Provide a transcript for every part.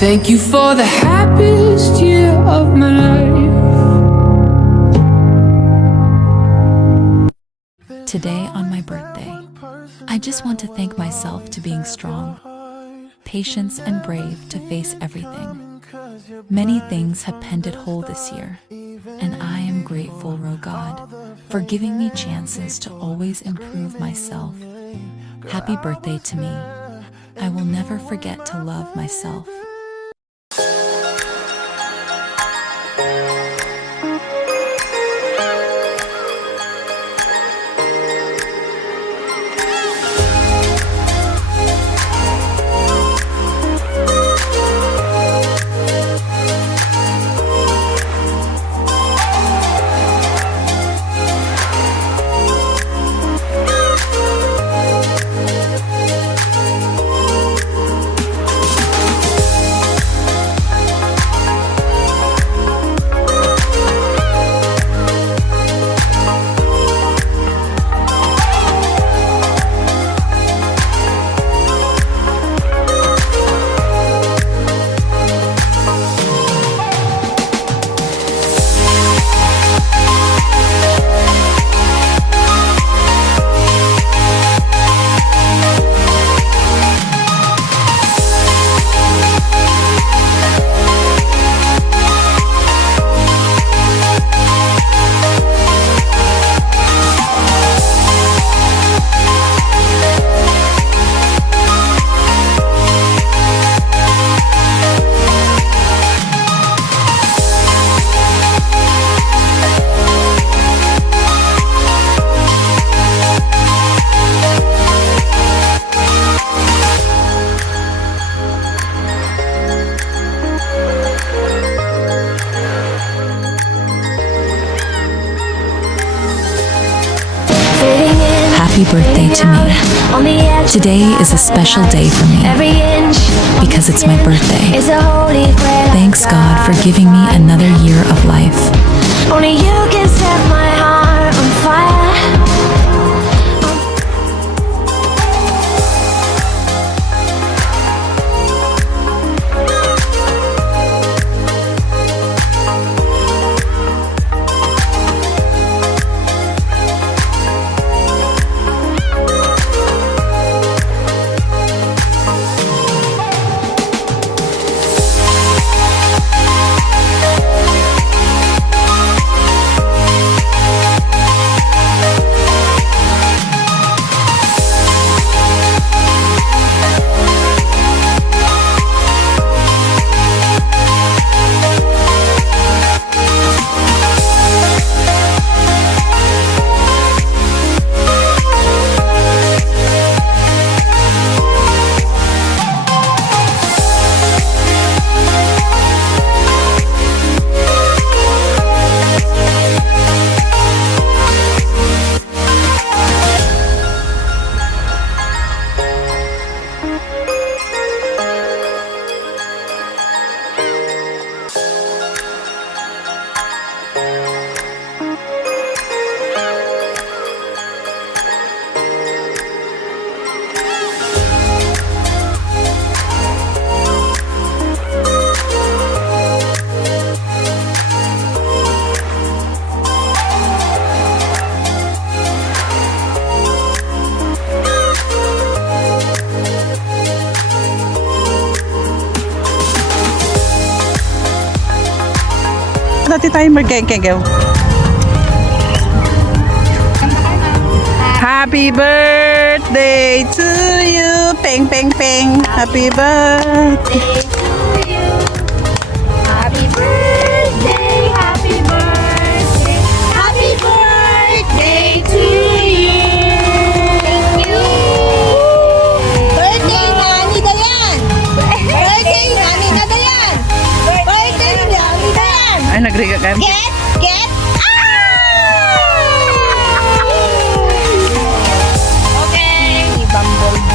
Thank you for the happiest year of my life. Today, on my birthday, I just want to thank myself to being strong, patient and brave to face everything. Many things have pended whole this year, and I am grateful, God, for giving me chances to always improve myself. Happy birthday to me. I will never forget to love myself. Happy birthday to me. Today is a special day for me because it's my birthday. Thanks God for giving me another year of life. Only you can set my heart on fire. Dati timer kaya. Happy birthday to you. Peng peng peng. Happy birthday. Happy birthday, happy birthday, happy birthday to you. Thank you. Birthday Nani Dayan. Birthday Nani Dayan. Birthday Nani Dayan. Ay, nagriga ka. Get. Okay. Bumblebee.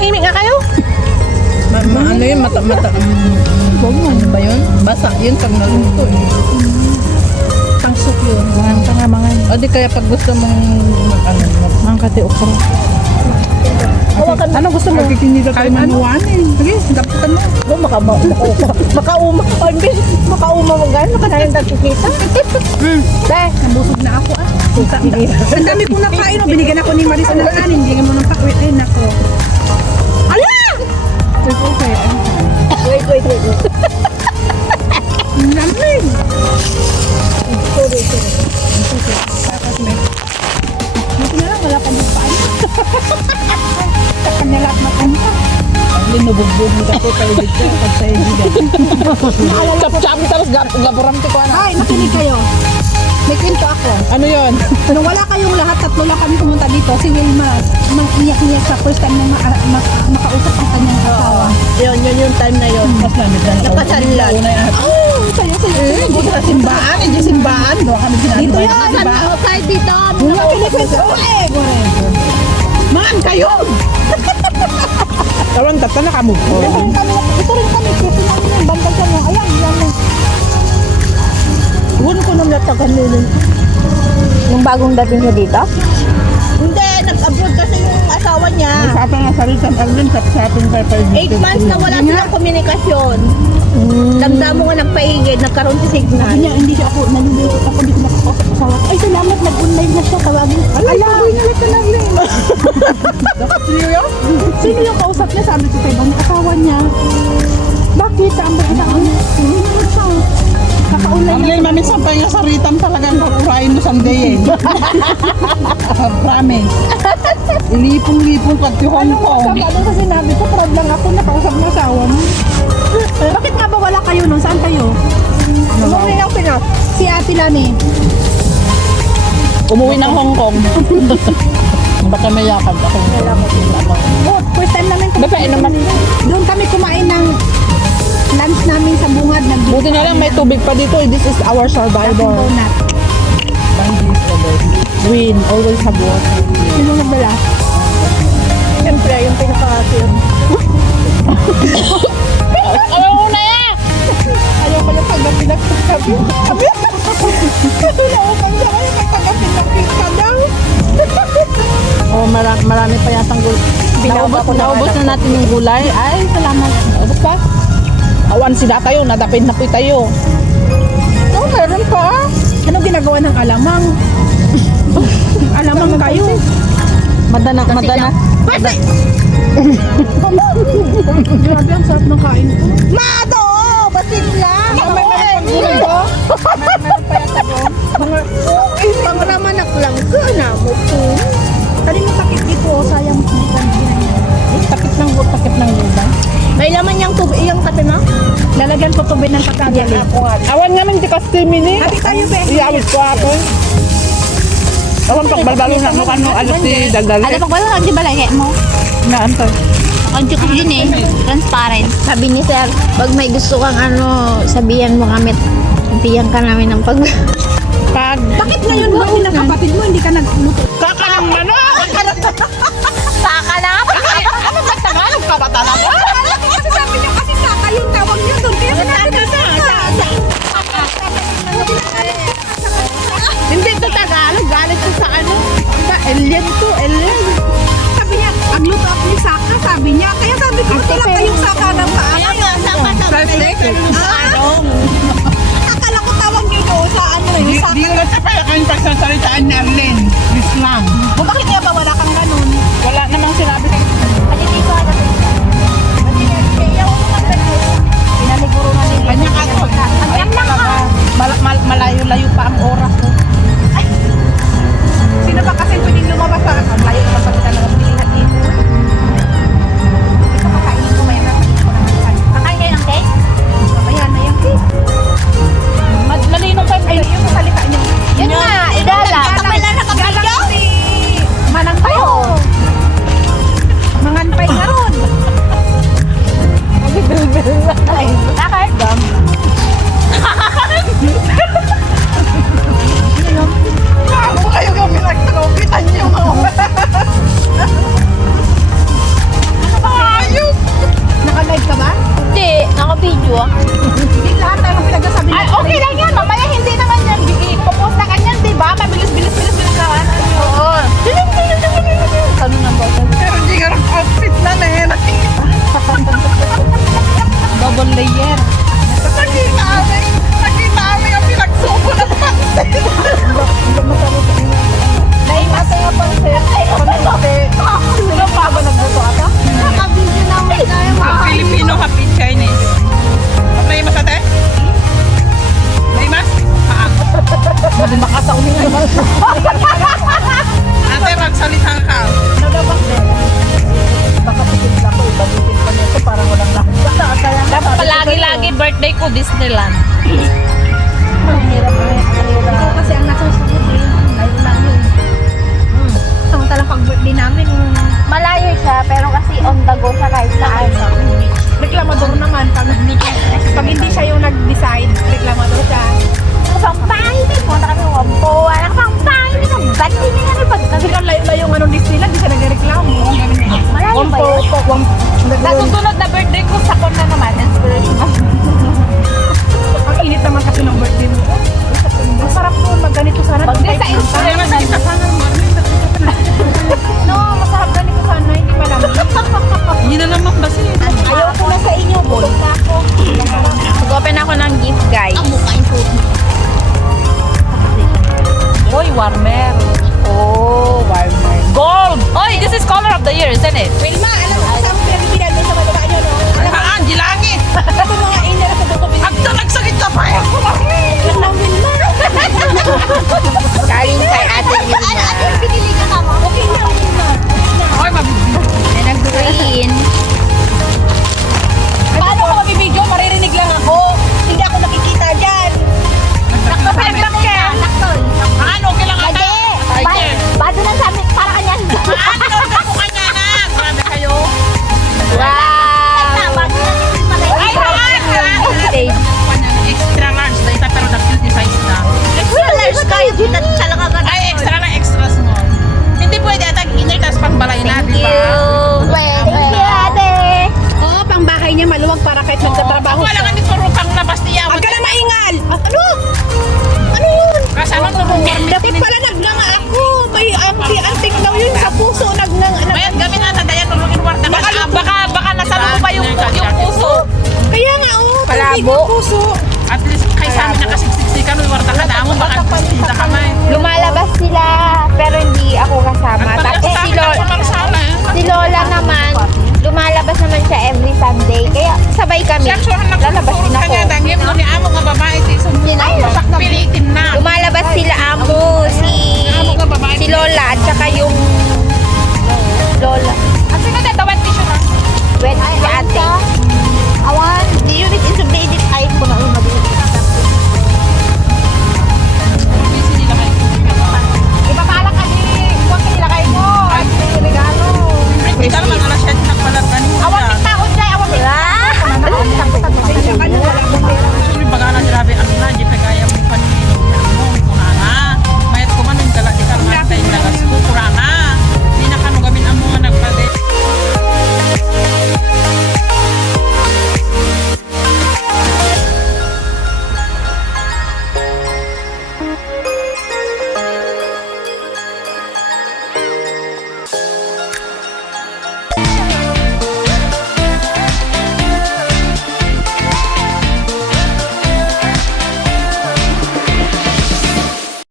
Tumahimik nga kayo. Ano yun? Ano ba yun? Basa yun pag naluto eh. Pangsok yun. O di kaya pag gusto mong mangkati okra. Ano gusto mo? Hindi na tayo manuwanin. Sige, daputan mo. Makauma. Ay, bis. Makauma mo gano'n. Kanayan nagkikita. Be. Nabusog na ako ah. Ang dami kong nakain. Binigyan ako ni Marisa ng kanin. Hindi mo nang pakwit. Ay, nako. Ala! Okay. Wait. Ang lamig. Sorry. Tapos may. Buti na lang, wala kang paan. Kanya lahat na kanta. Linubugbog mo ako kayo dito. Pag sa edigan. Chap-chap. Tapos gaburam ko na. Ay, nakinig kayo. May kwento ako. Ano yun? Nung wala kayong lahat, tatlo lang kami pumunta dito. Si Wilma, iyak-iyak sa first time na makausap ang kanyang asawa. Yun yung time na yun. Nakasanlan. Sayo. Dito sa simbahan. Hindi simbahan. Dito yan. Outside dito. Wala kinikwento. Man, kayo! Kawan tata nakamove ko. Ito rin kami. Kasi namin yung banda dyan. Ayan, yan. Huwag ko nang natagan nila. Yung bagong dating niya dito? Hindi, nag-abroad kasi yung asawa niya. Sabi nga sa Rizal Alvin, sapsapin pa pa. 8 months na wala silang komunikasyon. Damdamo nga nagpaigid, nagkaroon si signal. Niya, hindi siya ako, nalulito ako, hindi ko nakakausap sa asawa. Ay, salamat, nag-online na siya, tawagin. Ala, hindi na lang. Sino yung kausap niya? Sabi ko sa ibang asawa niya. Bakit? Saan ba ina? Hindi naman siya. Kaka-online na. Ang mami, sampay nga sa ritam talagang urahin mo someday eh. Promise. Ilipong-lipong pati Hong Kong. Ano sa sinabi ko, proud lang ako nakausap ng asawa mo. Bakit nga ba wala kayo nun? Saan kayo? Umuwi lang Pinas. Si Ate Lani. Umuwi ng Hong Kong. Baka may yakad ako. Oh, first time namin kumain. Doon kami kumain ng lunch namin sa bungad. Buti na lang may tubig pa dito. This is our survival. Donut. Win, always have water. Sino nagdala? Siyempre, yung pinaka-cute. Ayaw ko na yan! Ayaw ko na pagdating ng pagkabi. Naupan siya kayo pagdating ng pizza daw. Oh, marami pa yatang gulay. Naubos na natin yung gulay. Ay, salamat. Naubos pa? Awan si tayo, nadapit na po tayo. Oh, meron pa. Ano ginagawa ng alamang? Alamang kayo. Madana. Grabe ang sarap ng kain ko. Mado! Basin lang! May gulay ko? Meron pa yata doon. Pang namanak lang ka na mo po. Kanino takip dito? Sayang hindi ka ginanya. Takip ng gulay. May laman yung tubig, yung kape mo? Lalagyan ko tubig ng pagkagali. Awan nga man di kasi mini. Happy tayo, be. Iyawit ko ako. Awan pagbalbalo na mo kano alos si dagdali. Ada pag wala di balay mo. Naantay. Ang joke yun eh. Transparent. Sabi ni sir, pag may gusto kang sabihan mo kami, tiyan ka namin ng pag... Bakit ngayon ba kapatid mo hindi ka nagluto? Kakalang manok! Sakalap! Ano ba Tagalog ka ba talaga? Kasi sabi niyo kasi saka yung tawag niyo doon. Kaya Hindi to Tagalog, galit to sa ano? Alien to, alien. sabi niya, agluto ako ni Saka, sabi niya. Kaya sabi ko, ito lang kayong Saka ng paan. Kaya nga, Akala ko tawag niyo doon sa ano na yung Saka. Di ko sa pala kayong pagsasalitaan ni Arlene. Please lang. O bakit nga ba wala kang ganun? Wala namang sinabi. Pati dito, Hindi nga video ah. Hindi lahat tayo ng pinagsasabi. Ay, okay lang yan. Mamaya hindi naman yan. Ipopost na kanyan, di ba? Mabilis-bilis na naman. Oo. Ano na ba? Pero hindi ka rin outfit na eh. Double layer. Nakita namin ang pinagsuko ng pansit. Naimasa nga pang sir. Sino pa ba nagbuto ata? Naka-video namin tayo. Filipino happy Chinese. May mas ate? May mas? Hindi makasaunin naman. Ate, magsalita ka. Baka pitin ako, ibagutin pa nito parang walang lakas. Dapat palagi-lagi birthday ko Disneyland. Ikaw kasi ang nasusunod eh. Ayaw lang yun. Samantalang pag-birthday namin, Malayo siya, pero kasi on the go siya kahit saan. reklamador naman. Pag hindi siya yung nag-decide, reklamador siya. Pampangin eh. Punta kami wampo. Anak pampangin eh. Ba't hindi nga rin Kasi pag... layo yung ano Disneyland, di siya nagreklamo. Malayo ba yun? Sa susunod na birthday ko, sakon na naman. Inspirational. Ang init naman kasi ng birthday mo. Masarap po magganito sana. Pag di sa Kaya mas kita pa nga mo. No, masarap ganito sana. Hindi pa lang. Hindi na naman kasi. Ayaw ko na sa inyo, boy. Mag-open ako ng gift, guys. Oy, warmer. Oh, warmer. Gold! Oy, this is color of the year, isn't it? Wilma, alam mo sa pinag-pinag sa baba nyo, no? Alam mo, Haan, dilangit. ito mga inner sa buto Agto, nagsakit ka pa. ng Wilma. Galing kay Ate Vilma. Pinili ka naman. Okay na, Wilma. Ay, mabibig. Na nag-green. Paano ko mabibidyo? Maririnig lang ako. Hindi ako nakikita dyan. Pinagpang siya. Haan, okay lang ate. Ay, Bato na sa amin. Para kanyan. Haan, okay po kanya na. Grabe kayo. Wow. Ay, haan. Stage. Kanya, extra large. Dahil pero nag-cute size na. Large kayo. Ay, extra na extra small. Hindi pwede ata inner tas pangbalay na, di ba? Thank you, ate. Oo, pang bahay niya maluwag para kahit nagtatrabaho Wala nga siya. ni turupang labas niya. Huwag ka na maingal! Ano? Ano yun? Kasama turupang Dapat pala nagnanga ako. May anting daw yun sa puso. Mayat kami na tadayan nulungin warta ka. Baka nasa mo pa yung puso. Kaya nga, oh. Palabo. Palabo. Puso. At least kay sa amin nakasiksikan nung warta ka damo baka kita ka may. Lumalabas sila, pero hindi ako kasama. Tapos si Lola naman, lumalabas naman siya every Sunday. Kaya sabay kami. Lalabas din ako. Kanya dangim no ni amo nga babae si pilitin na. Lumalabas sila amo, si Lola, at saka yung Lola. At sige, tawad tissue na. Wet si